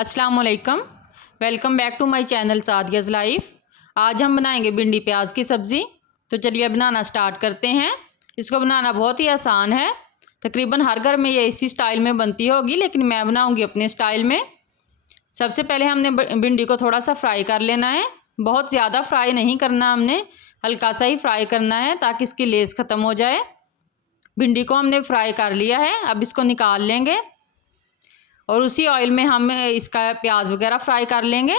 अस्सलाम वालेकुम, welcome back to my channel Sadia's life. आज हम बनाएंगे भिंडी प्याज की सब्ज़ी। तो चलिए बनाना स्टार्ट करते हैं। इसको बनाना बहुत ही आसान है। तकरीबन हर घर में ये इसी स्टाइल में बनती होगी, लेकिन मैं बनाऊंगी अपने स्टाइल में। सबसे पहले हमने भिंडी को थोड़ा सा फ्राई कर लेना है। बहुत ज़्यादा फ्राई नहीं करना, हमने हल्का सा ही फ्राई करना है ताकि इसकी लेस ख़त्म हो जाए। भिंडी को हमने फ्राई कर लिया है, अब इसको निकाल लेंगे और उसी ऑयल में हम इसका प्याज वगैरह फ्राई कर लेंगे।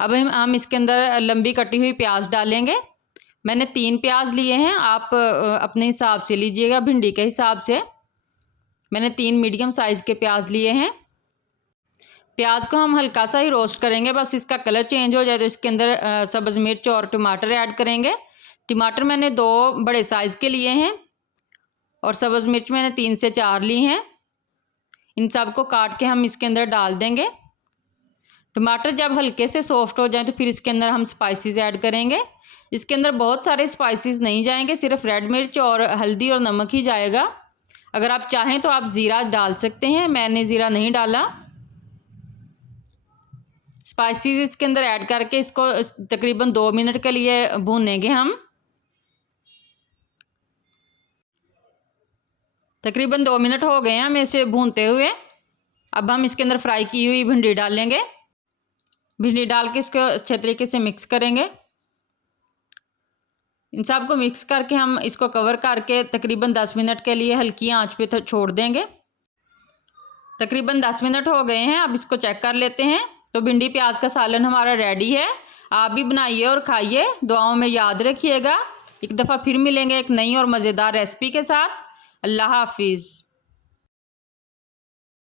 अब हम इसके अंदर लंबी कटी हुई प्याज डालेंगे। मैंने 3 प्याज लिए हैं, आप अपने हिसाब से लीजिएगा, भिंडी के हिसाब से। मैंने 3 मीडियम साइज़ के प्याज लिए हैं। प्याज को हम हल्का सा ही रोस्ट करेंगे, बस इसका कलर चेंज हो जाए तो इसके अंदर सब्ज़ मिर्च और टमाटर ऐड करेंगे। टमाटर मैंने 2 बड़े साइज़ के लिए हैं और सब्ज़ मिर्च मैंने 3 से 4 ली हैं। इन सब को काट के हम इसके अंदर डाल देंगे। टमाटर जब हल्के से सॉफ्ट हो जाए तो फिर इसके अंदर हम स्पाइसेस ऐड करेंगे। इसके अंदर बहुत सारे स्पाइसेस नहीं जाएंगे, सिर्फ रेड मिर्च और हल्दी और नमक ही जाएगा। अगर आप चाहें तो आप ज़ीरा डाल सकते हैं, मैंने ज़ीरा नहीं डाला। स्पाइसेस इसके अंदर ऐड करके इसको तकरीबन 2 मिनट के लिए भूनेंगे हम। तकरीबन 2 मिनट हो गए हैं हमें इसे भूनते हुए। अब हम इसके अंदर फ्राई की हुई भिंडी डाल लेंगे। भिंडी डाल के इसको अच्छे तरीके से मिक्स करेंगे। इन सब को मिक्स करके हम इसको कवर करके तकरीबन 10 मिनट के लिए हल्की आंच पे तो छोड़ देंगे। तकरीबन 10 मिनट हो गए हैं, अब इसको चेक कर लेते हैं। तो भिंडी प्याज का सालन हमारा रेडी है। आप भी बनाइए और खाइए, दुआओं में याद रखिएगा। एक दफ़ा फिर मिलेंगे एक नई और मज़ेदार रेसिपी के साथ। अल्लाह हाफिज़।